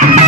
Yeah!